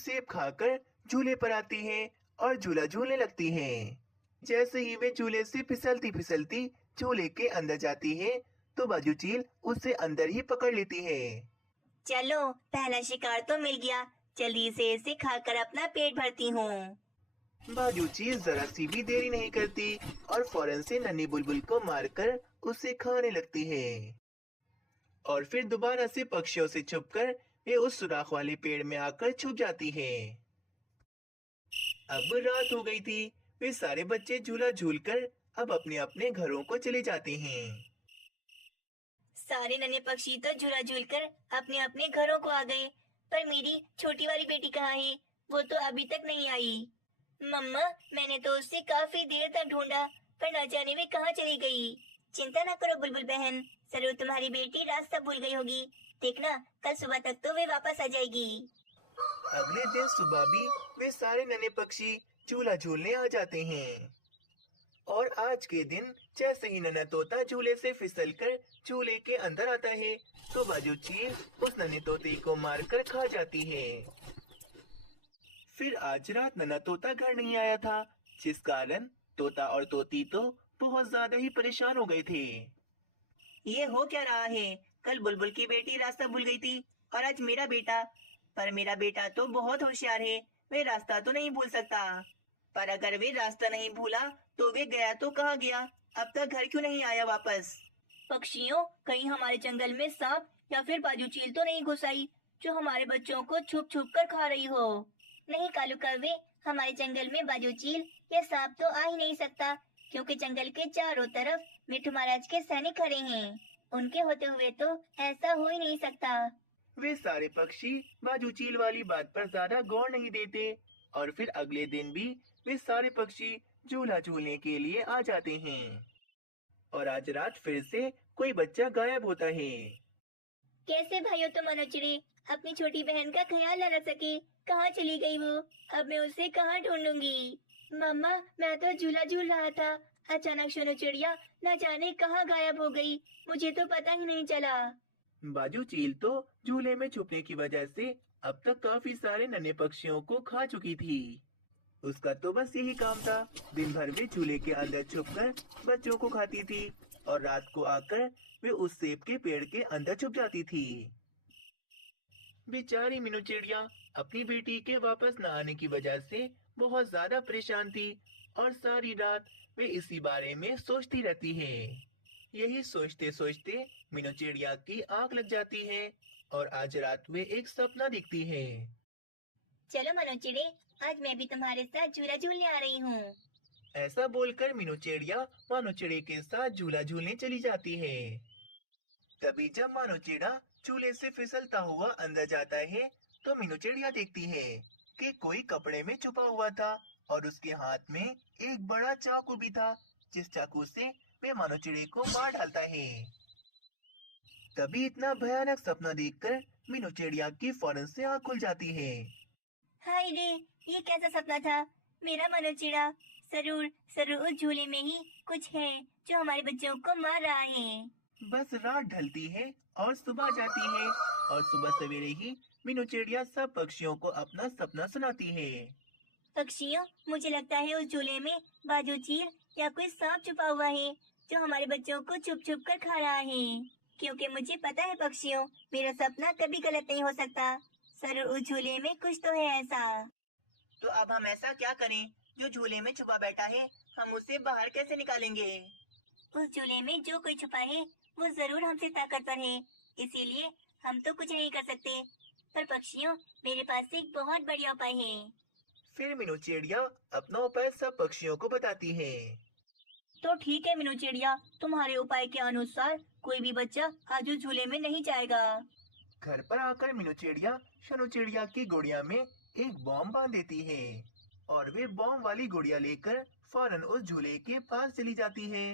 सेब खाकर झूले पर आती है और झूला झूलने लगती है। जैसे ही वे झूले से फिसलती फिसलती झूले के अंदर जाती है, तो बाजू चील उसे अंदर ही पकड़ लेती है। चलो, पहला शिकार तो मिल गया। जल्दी से इसे खाकर अपना पेट भरती हूँ। बाजू चील जरा सी भी देरी नहीं करती और फौरन से नन्ही बुलबुल को मारकर उसे खाने लगती है। और फिर दोबारा से पक्षियों से छुपकर वे उस सुराख वाले पेड़ में आकर छुप जाती है। अब रात हो गई थी। वे सारे बच्चे झूला झूलकर अब अपने अपने घरों को चले जाते हैं। सारे नन्हे पक्षी तो झूला झूलकर अपने अपने घरों को आ गए, पर मेरी छोटी वाली बेटी कहाँ है? वो तो अभी तक नहीं आई। मम्मा, मैंने तो उसे काफी देर तक ढूंढा, पर न जाने वे कहाँ चली गई। चिंता न करो बुलबुल बहन, जरूर तुम्हारी बेटी रास्ता भूल गई होगी। देखना, कल सुबह तक तो वे वापस आ जाएगी। अगले दिन सुबह भी वे सारे नन्हे पक्षी झूला झूलने आ जाते हैं। और आज के दिन जैसे ही नन्हा तोता झूले से फिसलकर झूले के अंदर आता है, तो बाजू चील उस नन्हे तोते को मारकर खा जाती है। फिर आज रात नन्हा तोता घर नहीं आया था, जिस कारण तोता और तोती तो बहुत ज्यादा ही परेशान हो गए थे। ये हो क्या रहा है? कल बुलबुल की बेटी रास्ता भूल गई थी और आज मेरा बेटा। पर मेरा बेटा तो बहुत होशियार है, वे रास्ता तो नहीं भूल सकता। पर अगर वे रास्ता नहीं भूला तो वे गया तो कहाँ गया? अब तक घर क्यों नहीं आया वापस? पक्षियों, कहीं हमारे जंगल में सांप या फिर बाजू चील तो नहीं घुस आई, जो हमारे बच्चों को छुप छुप कर खा रही हो? नहीं कालू कौवे, हमारे जंगल में बाजू चील या सांप तो आ ही नहीं सकता, क्योंकि जंगल के चारों तरफ मिट्ठू महाराज के सैनिक खड़े हैं। उनके होते हुए तो ऐसा हो ही नहीं सकता। वे सारे पक्षी बाजू चील वाली बात पर ज्यादा गौर नहीं देते और फिर अगले दिन भी वे सारे पक्षी झूला झूलने के लिए आ जाते हैं। और आज रात फिर से कोई बच्चा गायब होता है। कैसे भाइयों तुम मनोचिड़े अपनी छोटी बहन का ख्याल न रख सके? कहाँ चली गई वो? अब मैं उसे कहाँ ढूंढूंगी? मम्मा, मैं तो झूला झूल रहा था, अचानक शोनो चिड़िया न जाने कहाँ गायब हो गई, मुझे तो पता ही नहीं चला। बाजू चील तो झूले में छुपने की वजह से अब तक काफी सारे नन्हे पक्षियों को खा चुकी थी। उसका तो बस यही काम था, दिन भर वे झूले के अंदर छुपकर बच्चों को खाती थी और रात को आकर वे उस सेब के पेड़ के अंदर छुप जाती थी। बेचारी मीनू चिड़िया अपनी बेटी के वापस न आने की वजह से बहुत ज्यादा परेशान थी और सारी रात वे इसी बारे में सोचती रहती है। यही सोचते सोचते मीनू चिड़िया की आंख लग जाती है और आज रात वे एक सपना देखती है। चलो मनोचिड़े, आज मैं भी तुम्हारे साथ झूला झूलने आ रही हूँ। ऐसा बोलकर मीनू चिड़िया मानो चिड़े के साथ झूला झूलने चली जाती है। तभी जब मानो चिड़ा झूले से फिसलता हुआ अंदर जाता है, तो मीनू चिड़िया देखती है कि कोई कपड़े में छुपा हुआ था और उसके हाथ में एक बड़ा चाकू भी था, जिस चाकू से वे मानो चिड़े को मार डालता है। तभी इतना भयानक सपना देखकर मीनू चिड़िया की फौरन से आँख खुल जाती है। हाय रे, ये कैसा सपना था? मेरा मनोचिड़ा, जरूर जरूर उस झूले में ही कुछ है जो हमारे बच्चों को मार रहा है। बस रात ढलती है और सुबह जाती है और सुबह सवेरे ही मीनू चिड़िया सब पक्षियों को अपना सपना सुनाती है। पक्षियों, मुझे लगता है उस झूले में बाजू चील या कोई सांप छुपा हुआ है, जो हमारे बच्चों को छुप छुप कर खा रहा है। क्योंकि मुझे पता है पक्षियों, मेरा सपना कभी गलत नहीं हो सकता। जरूर उस झूले में कुछ तो है ऐसा। तो अब हम ऐसा क्या करें? जो झूले में छुपा बैठा है, हम उसे बाहर कैसे निकालेंगे? उस झूले में जो कोई छुपा है वो जरूर हमसे ताकतवर है, इसीलिए हम तो कुछ नहीं कर सकते। पर पक्षियों, मेरे पास एक बहुत बढ़िया उपाय है। फिर मीनू चिड़िया अपना उपाय सब पक्षियों को बताती है। तो ठीक है मीनू चिड़िया, तुम्हारे उपाय के अनुसार कोई भी बच्चा आज उस झूले में नहीं जाएगा। घर पर आकर मीनू चिड़िया शनु चिड़िया की गुड़िया में एक बॉम्ब बांध देती है और वे बॉम्ब वाली गुड़िया लेकर फौरन उस झूले के पास चली जाती है।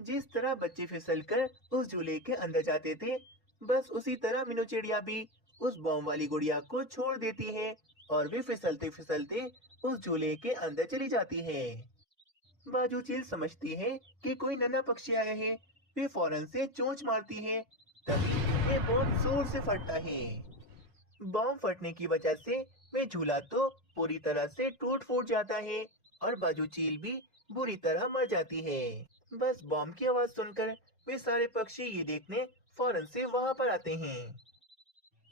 जिस तरह बच्चे फिसलकर उस झूले के अंदर जाते थे, बस उसी तरह मीनू चिड़िया भी उस बॉम्ब वाली गुड़िया को छोड़ देती है और वे फिसलते फिसलते उस झूले के अंदर चली जाती है। बाजू चील समझती है कि कोई नन्हा पक्षी आया है। वे फौरन से चोंच मारती है, तभी ये बॉम्ब जोर से फटता है। बॉम्ब फटने की वजह से वे झूला तो पूरी तरह से टूट फूट जाता है और बाजू चील भी बुरी तरह मर जाती है। बस बॉम्ब की आवाज सुनकर वे सारे पक्षी ये देखने फौरन से वहां पर आते हैं।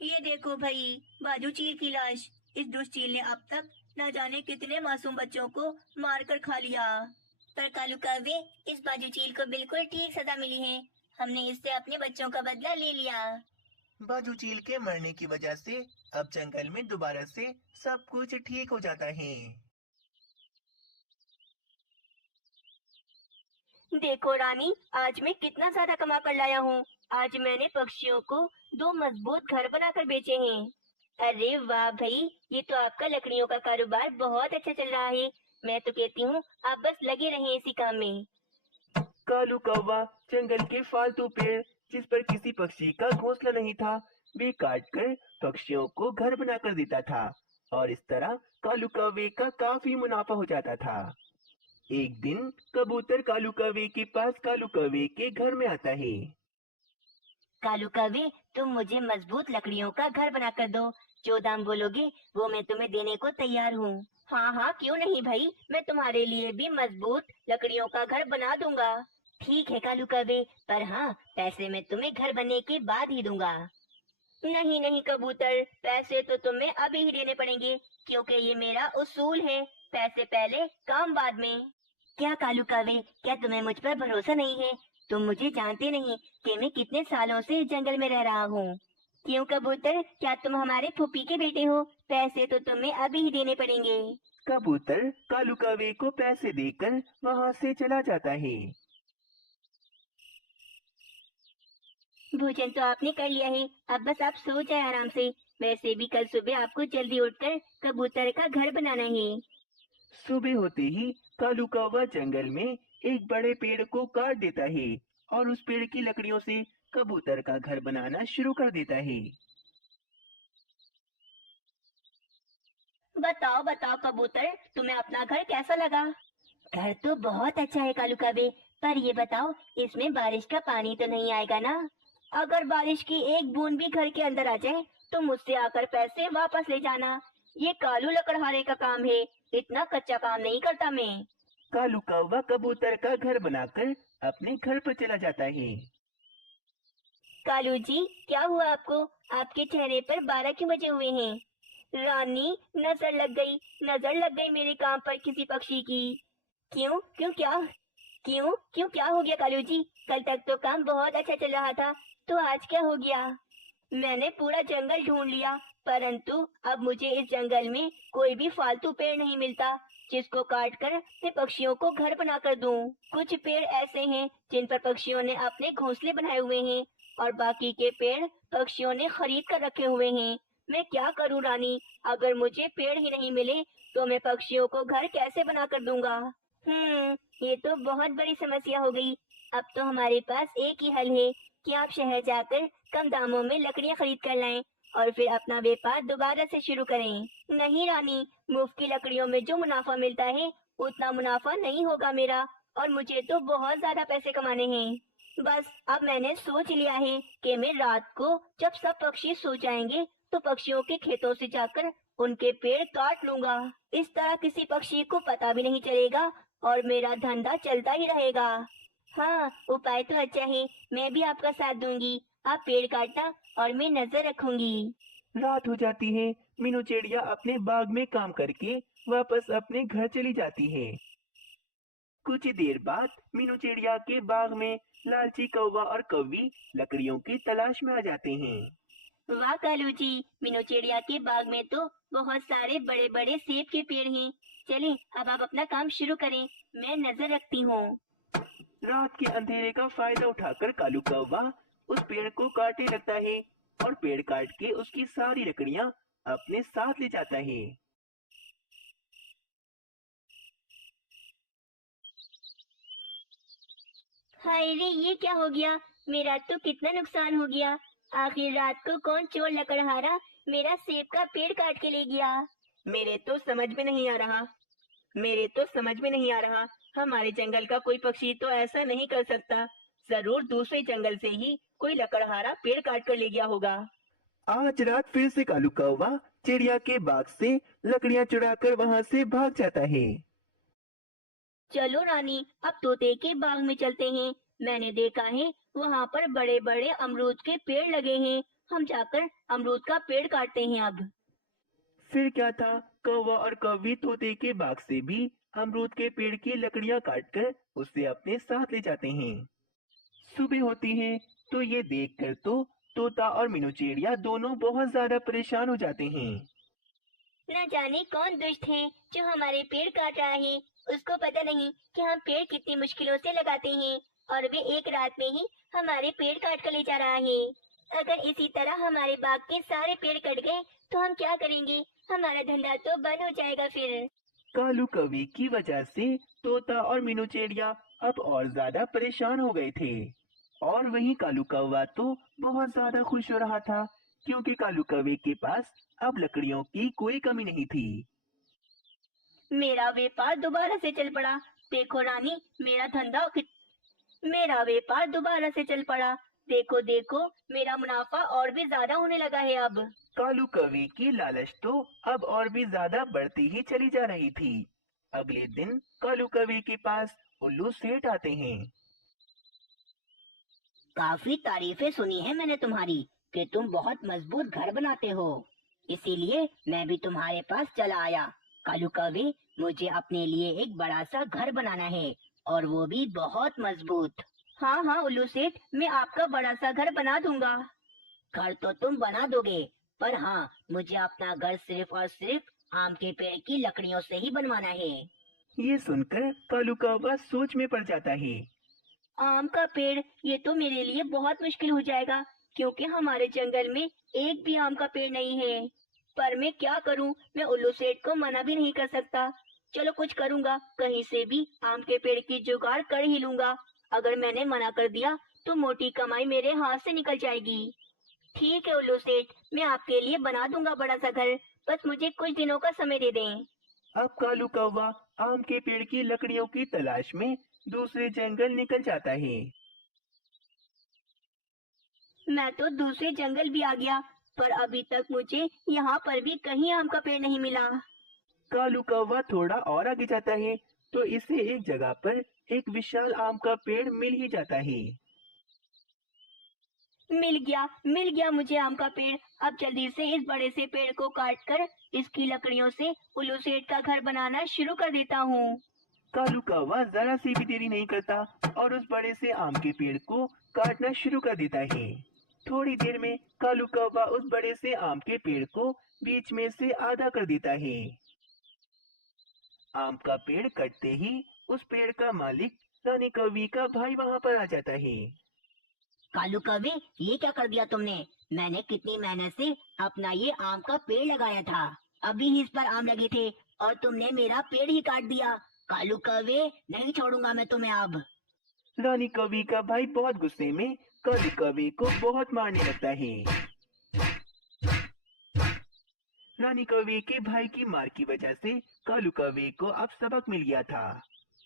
ये देखो भाई, बाजू चील की लाश। इस दुष्ट चील ने अब तक न जाने कितने मासूम बच्चों को मार कर खा लिया। पर कालू कावे, इस बाजू चील को बिल्कुल ठीक सजा मिली है। हमने इससे अपने बच्चों का बदला ले लिया। बाजू चील के मरने की वजह से अब जंगल में दोबारा से सब कुछ ठीक हो जाता है। देखो रानी, आज मैं कितना ज्यादा कमा कर लाया हूँ। आज मैंने पक्षियों को 2 मजबूत घर बनाकर बेचे हैं। अरे वाह भाई, ये तो आपका लकड़ियों का कारोबार बहुत अच्छा चल रहा है। मैं तो कहती हूँ आप बस लगे रहें इसी काम में। कालू कौवा जंगल के फालतू पेड़ जिस पर किसी पक्षी का घोंसला नहीं था वे काटकर पक्षियों को घर बनाकर देता था और इस तरह कालू कौवे का काफी मुनाफा हो जाता था। एक दिन कबूतर कालू कौवे के पास कालू कौवे के घर में आता है। कालू कौवे, तुम मुझे मजबूत लकड़ियों का घर बनाकर दो। जो दाम बोलोगे वो मैं तुम्हें देने को तैयार हूँ। हाँ हाँ, क्यों नहीं भाई, मैं तुम्हारे लिए भी मजबूत लकड़ियों का घर बना दूंगा। ठीक है कालू कौवे, पर हाँ, पैसे मैं तुम्हें घर बनने के बाद ही दूंगा। नहीं नहीं कबूतर, पैसे तो तुम्हें अभी ही देने पड़ेंगे, क्योंकि ये मेरा उसूल है। पैसे पहले, काम बाद में। क्या कालू कावे, क्या तुम्हें मुझ पर भरोसा नहीं है? तुम मुझे जानते नहीं कि मैं कितने सालों से जंगल में रह रहा हूँ। क्यों कबूतर, क्या तुम हमारे फूफी के बेटे हो? पैसे तो तुम्हें अभी ही देने पड़ेंगे। कबूतर कालू कौवे को पैसे देकर वहाँ से चला जाता है। भोजन तो आपने कर लिया है, अब बस आप सो जाए आराम से। वैसे भी कल सुबह आपको जल्दी उठकर कबूतर का घर बनाना है। सुबह होते ही कालू कौवा जंगल में एक बड़े पेड़ को काट देता है और उस पेड़ की लकड़ियों से कबूतर का घर बनाना शुरू कर देता है। बताओ बताओ कबूतर, तुम्हें अपना घर कैसा लगा? घर तो बहुत अच्छा है कालू काबे, पर ये बताओ, इसमें बारिश का पानी तो नहीं आएगा ना? अगर बारिश की एक बूंद भी घर के अंदर आ जाए तो मुझसे आकर पैसे वापस ले जाना। ये कालू लकड़हारे का काम है, इतना कच्चा काम नहीं करता मैं। कालू कौवा कबूतर का घर बनाकर अपने घर पर चला जाता है। कालू जी, क्या हुआ आपको? आपके चेहरे पर 12 क्यों बजे हुए हैं? रानी, नजर लग गई मेरे काम पर किसी पक्षी की। क्यों क्यों क्या क्यों क्यों क्या हो गया कालू जी? कल तक तो काम बहुत अच्छा चल रहा था, तो आज क्या हो गया? मैंने पूरा जंगल ढूंढ लिया, परंतु अब मुझे इस जंगल में कोई भी फालतू पेड़ नहीं मिलता जिसको काट कर मैं पक्षियों को घर बना कर दूं। कुछ पेड़ ऐसे हैं जिन पर पक्षियों ने अपने घोंसले बनाए हुए हैं और बाकी के पेड़ पक्षियों ने खरीद कर रखे हुए हैं। मैं क्या करूं रानी, अगर मुझे पेड़ ही नहीं मिले तो मैं पक्षियों को घर कैसे बना कर दूंगा? ये तो बहुत बड़ी समस्या हो गई। अब तो हमारे पास एक ही हल है कि आप शहर जाकर कम दामों में लकड़ियां खरीद कर लाएं और फिर अपना व्यापार दोबारा से शुरू करें। नहीं रानी, मुफ्त की लकड़ियों में जो मुनाफा मिलता है उतना मुनाफा नहीं होगा मेरा, और मुझे तो बहुत ज्यादा पैसे कमाने हैं। बस अब मैंने सोच लिया है कि मैं रात को जब सब पक्षी सो जाएंगे तो पक्षियों के खेतों से जाकर उनके पेड़ काट लूंगा। इस तरह किसी पक्षी को पता भी नहीं चलेगा और मेरा धंधा चलता ही रहेगा। हाँ, उपाय तो अच्छा है, मैं भी आपका साथ दूंगी। आप पेड़ काटना और मैं नजर रखूंगी। रात हो जाती है। मीनू चिड़िया अपने बाग में काम करके वापस अपने घर चली जाती है। कुछ देर बाद मीनू चिड़िया के बाग में लालची कौवा और कौवी लकड़ियों की तलाश में आ जाते हैं। वाह कालू जी, मीनू चिड़िया के बाग में तो बहुत सारे बड़े बड़े सेब के पेड़ हैं। चलें, अब आप अपना काम शुरू करें, मैं नजर रखती हूँ। रात के अंधेरे का फायदा उठाकर कालू कौवा उस पेड़ को काटने लगता है और पेड़ काट के उसकी सारी लकड़ियां अपने साथ ले जाता है। हाय रे, ये क्या हो गया? मेरा तो कितना नुकसान हो गया। आखिर रात को कौन चोर लकड़हारा मेरा सेब का पेड़ काट के ले गया? मेरे तो समझ में नहीं आ रहा। हमारे जंगल का कोई पक्षी तो ऐसा नहीं कर सकता। जरूर दूसरे जंगल से ही कोई लकड़हारा पेड़ काट कर ले गया होगा। आज रात फिर से कालू कौवा चिड़िया के बाग से लकड़ियां चुराकर वहां से भाग जाता है। चलो रानी, अब तोते के बाग में चलते हैं। मैंने देखा है वहाँ पर बड़े बड़े अमरूद के पेड़ लगे हैं। हम जाकर अमरूद का पेड़ काटते हैं अब। फिर क्या था, कौवा और कौवी तोते के बाग से भी अमरूद के पेड़ की लकड़ियां काटकर उसे अपने साथ ले जाते हैं। सुबह होती है तो ये देखकर तो तोता और मीनू चिड़िया दोनों बहुत ज्यादा परेशान हो जाते हैं। न जाने कौन दुष्ट है जो हमारे पेड़ काट रहा है। उसको पता नहीं कि हम पेड़ कितनी मुश्किलों से लगाते हैं और वे एक रात में ही हमारे पेड़ काट कर ले जा रहा है। अगर इसी तरह हमारे बाग के सारे पेड़ कट गए तो हम क्या करेंगे? हमारा धंधा तो बंद हो जाएगा फिर। कालू कौवे की वजह से तोता और मीनू चिड़िया अब और ज्यादा परेशान हो गए थे। और वहीं कालू कौवा तो बहुत ज्यादा खुश हो रहा था, क्योंकि कालू कौवे के पास अब लकड़ियों की कोई कमी नहीं थी। मेरा व्यापार दोबारा से चल पड़ा। देखो रानी, मेरा व्यापार दोबारा से चल पड़ा। देखो देखो, मेरा मुनाफा और भी ज्यादा होने लगा है अब। कालू कौवे की लालच तो अब और भी ज्यादा बढ़ती ही चली जा रही थी। अगले दिन कालू कौवे के पास उल्लू सेठ आते हैं। काफी तारीफें सुनी है मैंने तुम्हारी कि तुम बहुत मजबूत घर बनाते हो। इसीलिए मैं भी तुम्हारे पास चला आया। कालू कौवे, मुझे अपने लिए एक बड़ा सा घर बनाना है और वो भी बहुत मजबूत। हाँ हाँ उल्लू सेठ, मैं आपका बड़ा सा घर बना दूंगा। घर तो तुम बना दोगे, पर हाँ, मुझे अपना घर सिर्फ और सिर्फ आम के पेड़ की लकड़ियों से ही बनवाना है। ये सुनकर कालू कौवा सोच में पड़ जाता है। आम का पेड़, ये तो मेरे लिए बहुत मुश्किल हो जाएगा, क्योंकि हमारे जंगल में एक भी आम का पेड़ नहीं है। पर मैं क्या करूं? मैं उल्लू सेठ को मना भी नहीं कर सकता। चलो कुछ करूंगा, कहीं से भी आम के पेड़ की जुगाड़ कर ही लूंगा। अगर मैंने मना कर दिया तो मोटी कमाई मेरे हाथ से निकल जाएगी। ठीक है उल्लू सेठ, मैं आपके लिए बना दूंगा बड़ा सा घर। बस मुझे कुछ दिनों का समय दे दें। अब कालू कौवा आम के पेड़ की लकड़ियों की तलाश में दूसरे जंगल निकल जाता है। मैं तो दूसरे जंगल भी आ गया, पर अभी तक मुझे यहाँ पर भी कहीं आम का पेड़ नहीं मिला। कालू कौवा थोड़ा और आगे जाता है तो इसे एक जगह पर एक विशाल आम का पेड़ मिल ही जाता है। मिल गया मुझे आम का पेड़। अब जल्दी से इस बड़े से पेड़ को काट कर इसकी लकड़ियों से उल्लू सेठ का घर बनाना शुरू कर देता हूँ। कालू कौवा जरा सी भी देरी नहीं करता और उस बड़े से आम के पेड़ को काटना शुरू कर देता है। थोड़ी देर में कालू कौवा उस बड़े से आम के पेड़ को बीच में से आधा कर देता है। आम का पेड़ कटते ही उस पेड़ का मालिक रानी कौवी का भाई वहां पर आ जाता है। कालू कौवे, ये क्या कर दिया तुमने? मैंने कितनी मेहनत से अपना ये आम का पेड़ लगाया था। अभी ही इस पर आम लगे थे और तुमने मेरा पेड़ ही काट दिया। कालू कौवे, नहीं छोड़ूंगा मैं तुम्हें अब। रानी कौवी का भाई बहुत गुस्से में कालू कौवे को बहुत मारने लगता है। रानी कौवे के भाई की मार की वजह से कालू कौवे को अब सबक मिल गया था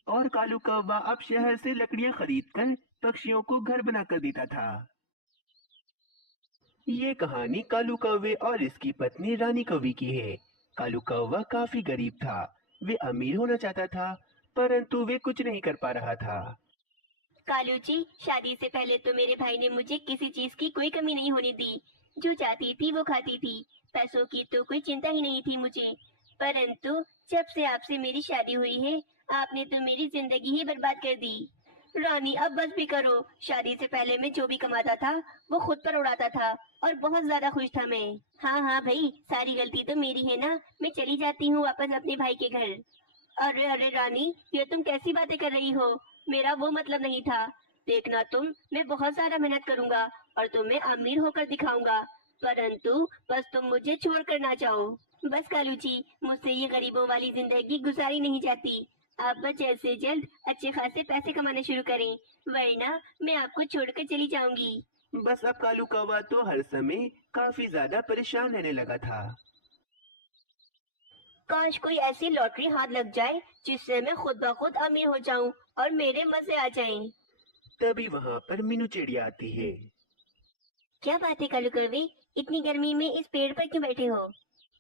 और कालू कौवा अब शहर से लकड़ियां खरीदकर पक्षियों को घर बनाकर देता था। ये कहानी कालू कौवे और इसकी पत्नी रानी कौवी की है। कालू कौवा काफी गरीब था। वे अमीर होना चाहता था, परंतु वे कुछ नहीं कर पा रहा था। कालू जी, शादी से पहले तो मेरे भाई ने मुझे किसी चीज की कोई कमी नहीं होने दी। जो चाहती थी वो खाती थी। पैसों की तो कोई चिंता ही नहीं थी मुझे। परंतु जब से आपसे मेरी शादी हुई है, आपने तो मेरी जिंदगी ही बर्बाद कर दी। रानी, अब बस भी करो। शादी से पहले मैं जो भी कमाता था वो खुद पर उड़ाता था और बहुत ज्यादा खुश था मैं। हाँ हाँ भाई, सारी गलती तो मेरी है ना। मैं चली जाती हूँ वापस अपने भाई के घर। अरे अरे रानी, ये तुम कैसी बातें कर रही हो? मेरा वो मतलब नहीं था। देखना तुम, मैं बहुत ज्यादा मेहनत करूंगा और तुम्हें अमीर होकर दिखाऊंगा। परंतु बस तुम मुझे छोड़ कर ना जाओ। बस कालू जी, मुझसे ये गरीबों वाली जिंदगी गुजारी नहीं जाती। आप बस जल्द से जल्द अच्छे खासे पैसे कमाने शुरू करें, वरना मैं आपको छोड़कर चली जाऊंगी। बस अब कालू कौवा तो हर समय काफी ज्यादा परेशान रहने लगा था। काश कोई ऐसी लॉटरी हाथ लग जाए जिससे मैं खुद ब खुद अमीर हो जाऊं और मेरे मजे आ जाएं। तभी वहां पर मीनू चिड़िया आती है। क्या बात है कालू कौवे, इतनी गर्मी में इस पेड़ पर क्यों बैठे हो?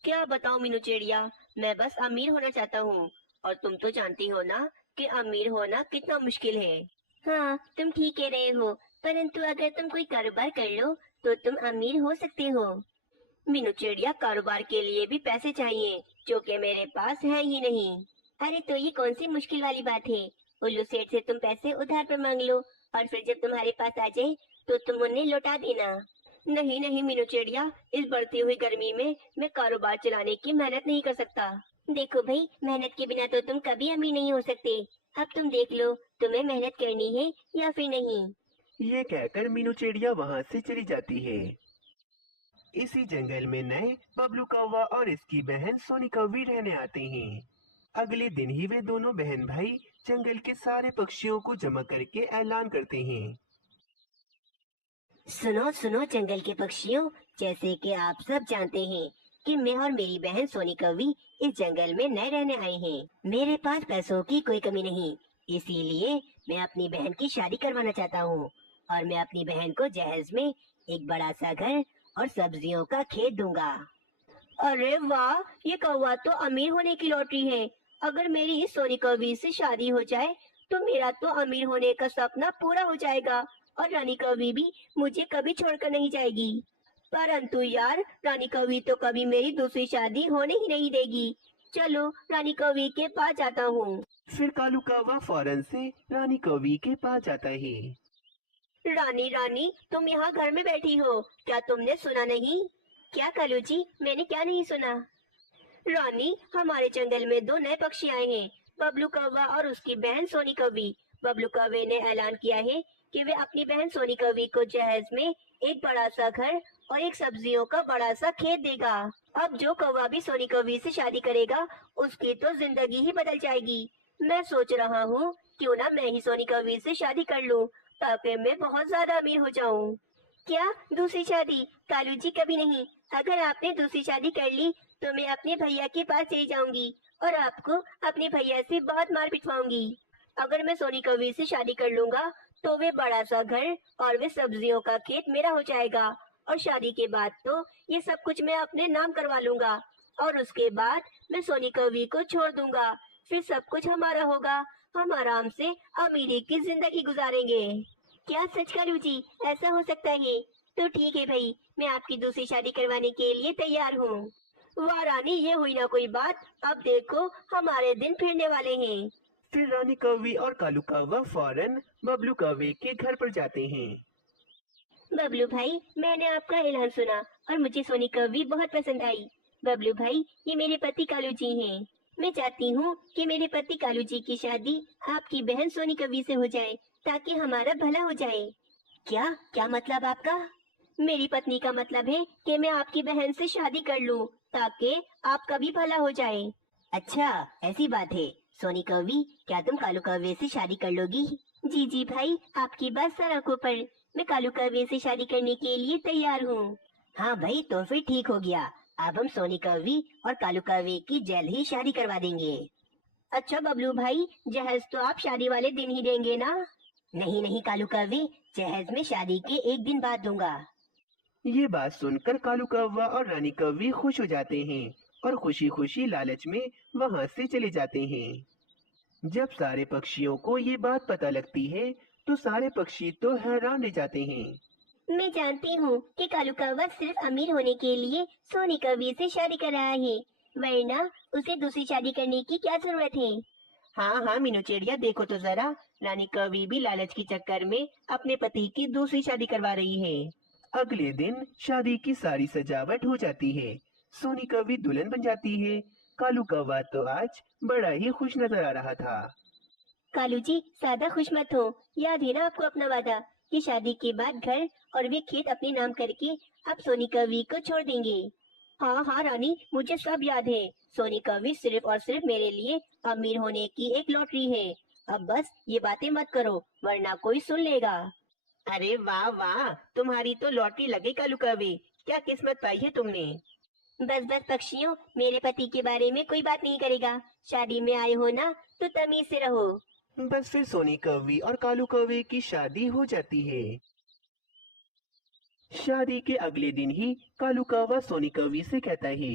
क्या बताऊं मीनू चिड़िया, मैं बस अमीर होना चाहता हूँ, और तुम तो जानती हो ना कि अमीर होना कितना मुश्किल है। हाँ, तुम ठीक कह रहे हो, परंतु अगर तुम कोई कारोबार कर लो तो तुम अमीर हो सकते हो। मीनू चिड़िया, कारोबार के लिए भी पैसे चाहिए, जो कि मेरे पास है ही नहीं। अरे तो ये कौन सी मुश्किल वाली बात है? उल्लू सेठ से तुम पैसे उधार पर मांग लो, और फिर जब तुम्हारे पास आ जाए तो तुम उन्हें लौटा देना। नहीं नहीं मीनू चिड़िया, इस बढ़ती हुई गर्मी में मैं कारोबार चलाने की मेहनत नहीं कर सकता। देखो भाई, मेहनत के बिना तो तुम कभी अमीर नहीं हो सकते। अब तुम देख लो, तुम्हें मेहनत करनी है या फिर नहीं। ये कहकर मीनू चिड़िया वहाँ से चली जाती है। इसी जंगल में नए बबलू कौवा और इसकी बहन सोनी कौवी रहने आते हैं। अगले दिन ही वे दोनों बहन भाई जंगल के सारे पक्षियों को जमा करके ऐलान करते हैं। सुनो सुनो जंगल के पक्षियों, जैसे कि आप सब जानते हैं कि मैं और मेरी बहन सोनी कवि इस जंगल में नए रहने आए हैं। मेरे पास पैसों की कोई कमी नहीं, इसीलिए मैं अपनी बहन की शादी करवाना चाहता हूँ, और मैं अपनी बहन को जहेज में एक बड़ा सा घर और सब्जियों का खेत दूंगा। अरे वाह, ये कौवा तो अमीर होने की लॉटरी है। अगर मेरी इस सोनी कवि से शादी हो जाए तो मेरा तो अमीर होने का सपना पूरा हो जाएगा, और रानी कवि भी मुझे कभी छोड़कर नहीं जाएगी। परंतु यार, रानी कवि तो कभी मेरी दूसरी शादी होने ही नहीं देगी। चलो रानी कवि के पास जाता हूँ। फिर कालू कौवा फौरन से रानी कौवी के पास जाता है। रानी रानी, तुम यहाँ घर में बैठी हो, क्या तुमने सुना नहीं? क्या कालू जी, मैंने क्या नहीं सुना? रानी, हमारे जंगल में दो नए पक्षी आए हैं, बबलू कौवा और उसकी बहन सोनी कौवी। बबलू कौवे ने ऐलान किया है कि वे अपनी बहन सोनी कौवी को जहेज में एक बड़ा सा घर और एक सब्जियों का बड़ा सा खेत देगा। अब जो कौवा भी सोनी कौवी से शादी करेगा, उसकी तो जिंदगी ही बदल जाएगी। मैं सोच रहा हूँ क्यों ना मैं ही सोनी कौवी से शादी कर लूँ, ताकि मैं बहुत ज्यादा अमीर हो जाऊँ। क्या दूसरी शादी? कालू जी कभी नहीं। अगर आपने दूसरी शादी कर ली तो मैं अपने भैया के पास चली जाऊंगी और आपको अपने भैया से बहुत मार पिटवाऊंगी। अगर मैं सोनी कवि से शादी कर लूंगा तो वे बड़ा सा घर और वे सब्जियों का खेत मेरा हो जाएगा, और शादी के बाद तो ये सब कुछ मैं अपने नाम करवा लूंगा, और उसके बाद मैं सोनी कवि को छोड़ दूंगा। फिर सब कुछ हमारा होगा, हम आराम से अमीरी की जिंदगी गुजारेंगे। क्या सच कालू जी, ऐसा हो सकता है? तो ठीक है भाई, मैं आपकी दूसरी शादी करवाने के लिए तैयार हूँ। वाह रानी, ये हुई ना कोई बात। अब देखो, हमारे दिन फिरने वाले हैं। फिर रानी कौवी और कालू कौवा फौरन बबलू कौवे के घर पर जाते हैं। बबलू भाई, मैंने आपका ऐलान सुना और मुझे सोनी कवि बहुत पसंद आई। बबलू भाई, ये मेरे पति कालू जी हैं। मैं चाहती हूँ कि मेरे पति कालू जी की शादी आपकी बहन सोनी कवि से हो जाए, ताकि हमारा भला हो जाए। क्या क्या मतलब आपका? मेरी पत्नी का मतलब है कि मैं आपकी बहन से शादी कर लूं, ताकि आपका भी भला हो जाए। अच्छा, ऐसी बात है। सोनी कवि, क्या तुम कालू कौवे से शादी कर लोगी? जी जी भाई, आपकी बात सर आंखों पर। मैं कालू कौवे से शादी करने के लिए तैयार हूँ। हाँ भाई, तो फिर ठीक हो गया। अब हम सोनी कवि और कालू कौवे की जल्द ही शादी करवा देंगे। अच्छा बबलू भाई, जहेज तो आप शादी वाले दिन ही देंगे ना? नहीं नहीं कालू कौवे, जहेज में शादी के एक दिन बाद दूंगा। ये बात सुनकर कालू कौवा और रानी कौवी खुश हो जाते हैं और खुशी खुशी लालच में वहाँ से चले जाते हैं। जब सारे पक्षियों को ये बात पता लगती है तो सारे पक्षी तो हैरान रह जाते हैं। मैं जानती हूँ कि कालू कौवा सिर्फ अमीर होने के लिए सोनी कवि से शादी कर रहा है, वरना उसे दूसरी शादी करने की क्या जरूरत है? हाँ हाँ मीनू चिड़िया, देखो तो जरा, रानी कवि भी लालच के चक्कर में अपने पति की दूसरी शादी करवा रही है। अगले दिन शादी की सारी सजावट हो जाती है। सोनी कवि दुल्हन बन जाती है। कालू कौवा तो आज बड़ा ही खुश नजर आ रहा था। कालू जी, ज्यादा खुश मत हो। याद है ना आपको अपना वादा कि शादी के बाद घर और वे खेत अपने नाम करके आप सोनी कवि को छोड़ देंगे? हाँ हाँ रानी, मुझे सब याद है। सोनी कवि सिर्फ और सिर्फ मेरे लिए अमीर होने की एक लॉटरी है। अब बस ये बातें मत करो, वरना कोई सुन लेगा। अरे वाह वाह, तुम्हारी तो लॉटरी लगी कालू कवि। क्या किस्मत पाई है तुमने। बस बस पक्षियों, मेरे पति के बारे में कोई बात नहीं करेगा। शादी में आए हो ना, तो तमीज से रहो। बस फिर सोनी कवि और कालू कौवे की शादी हो जाती है। शादी के अगले दिन ही कालू कौवा सोनी कवि से कहता है,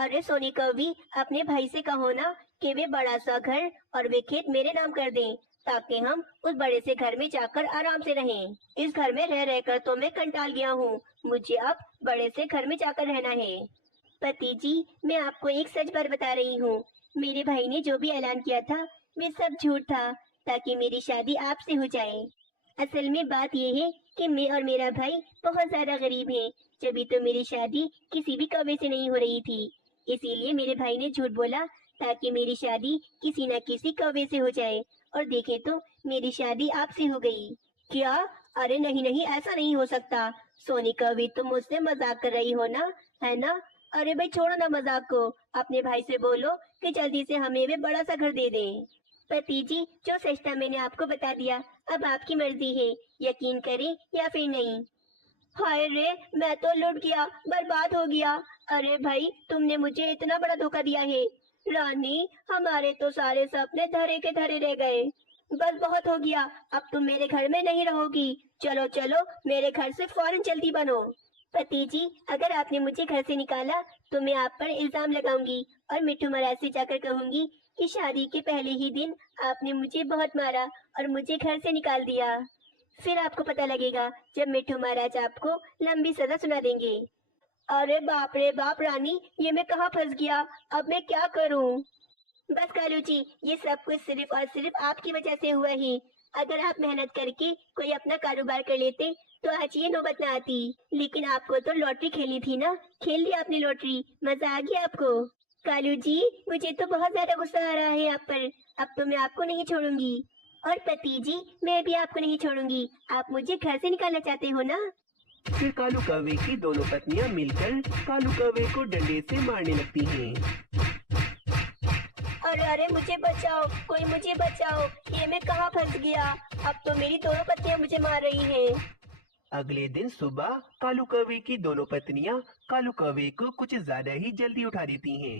अरे सोनी कवि, अपने भाई से कहो ना कि वे बड़ा सा घर और वे खेत मेरे नाम कर दें, ताकि हम उस बड़े से घर में जाकर आराम से रहें। इस घर में रह रहकर तो मैं कंटाल गया हूँ, मुझे अब बड़े से घर में जाकर रहना है। पति जी, मैं आपको एक सच बात बता रही हूँ, मेरे भाई ने जो भी ऐलान किया था वे सब झूठ था, ताकि मेरी शादी आपसे हो जाए। असल में बात यह है कि मैं और मेरा भाई बहुत ज्यादा गरीब हैं, जभी तो मेरी शादी किसी भी कौवे से नहीं हो रही थी। इसीलिए मेरे भाई ने झूठ बोला ताकि मेरी शादी किसी न किसी कौवे से हो जाए, और देखे तो मेरी शादी आपसे हो गई। क्या? अरे नहीं नहीं, ऐसा नहीं हो सकता। सोनी कवि, तुम मुझसे मजाक कर रही हो ना, है ना? अरे भाई छोड़ो ना मजाक को, अपने भाई से बोलो कि जल्दी से हमें वे बड़ा सा घर दे दें। पति जी, जो सच था मैंने आपको बता दिया, अब आपकी मर्जी है, यकीन करें या फिर नहीं। हाय रे, मैं तो लुट गया, बर्बाद हो गया। अरे भाई, तुमने मुझे इतना बड़ा धोखा दिया है। रानी, हमारे तो सारे सपने धरे के धरे रह गए। बस बहुत हो गया, अब तुम मेरे घर में नहीं रहोगी। चलो चलो, मेरे घर से फौरन जल्दी बनो। पति जी, अगर आपने मुझे घर से निकाला तो मैं आप पर इल्जाम लगाऊंगी और मिट्टू महाराज से जाकर कहूंगी कि शादी के पहले ही दिन आपने मुझे बहुत मारा और मुझे घर से निकाल दिया। फिर आपको पता लगेगा जब मिट्टू महाराज आपको लंबी सजा सुना देंगे। अरे बाप रे बाप रानी, ये मैं कहाँ फंस गया, अब मैं क्या करूँ? बस कालू जी, ये सब कुछ सिर्फ और सिर्फ आपकी वजह से हुआ है। अगर आप मेहनत करके कोई अपना कारोबार कर लेते तो आज ये नौबत न आती। लेकिन आपको तो लॉटरी खेलनी थी ना, खेल ली आपने लॉटरी, मजा आ गया आपको। कालू जी, मुझे तो बहुत ज्यादा गुस्सा आ रहा है आप पर, अब तो मैं आपको नहीं छोड़ूंगी। और पति जी, मैं भी आपको नहीं छोड़ूंगी, आप मुझे घर से निकालना चाहते हो ना? फिर कालू कौवे की दोनों पत्नियां मिलकर कालू कौवे को डंडे से मारने लगती हैं। अरे अरे, मुझे बचाओ, कोई मुझे बचाओ, ये मैं कहाँ फंस गया, अब तो मेरी दोनों पत्नियां मुझे मार रही हैं। अगले दिन सुबह कालू कौवे की दोनों पत्नियां कालू कौवे को कुछ ज्यादा ही जल्दी उठा देती हैं।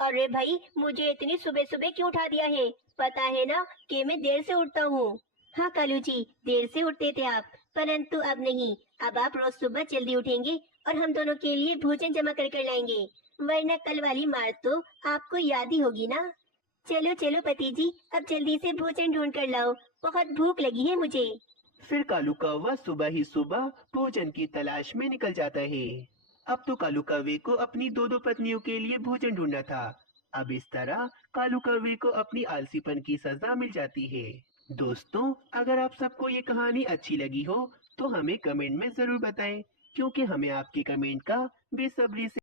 अरे भाई, मुझे इतनी सुबह सुबह क्यों उठा दिया है? पता है ना कि मैं देर से उठता हूँ। हाँ कालू जी, देर से उठते थे आप, परंतु अब नहीं, अब आप रोज सुबह जल्दी उठेंगे और हम दोनों के लिए भोजन जमा कर कर लाएंगे, वरना कल वाली मार तो आपको याद ही होगी ना। चलो चलो पति जी, अब जल्दी से भोजन ढूंढ कर लाओ, बहुत भूख लगी है मुझे। फिर कालू कौवा सुबह ही सुबह भोजन की तलाश में निकल जाता है। अब तो कालू कौवे को अपनी दो पत्नियों के लिए भोजन ढूंढना था। अब इस तरह कालू कौवे को अपनी आलसीपन की सजा मिल जाती है। दोस्तों, अगर आप सबको ये कहानी अच्छी लगी हो तो हमें कमेंट में जरूर बताएं, क्योंकि हमें आपके कमेंट का बेसब्री से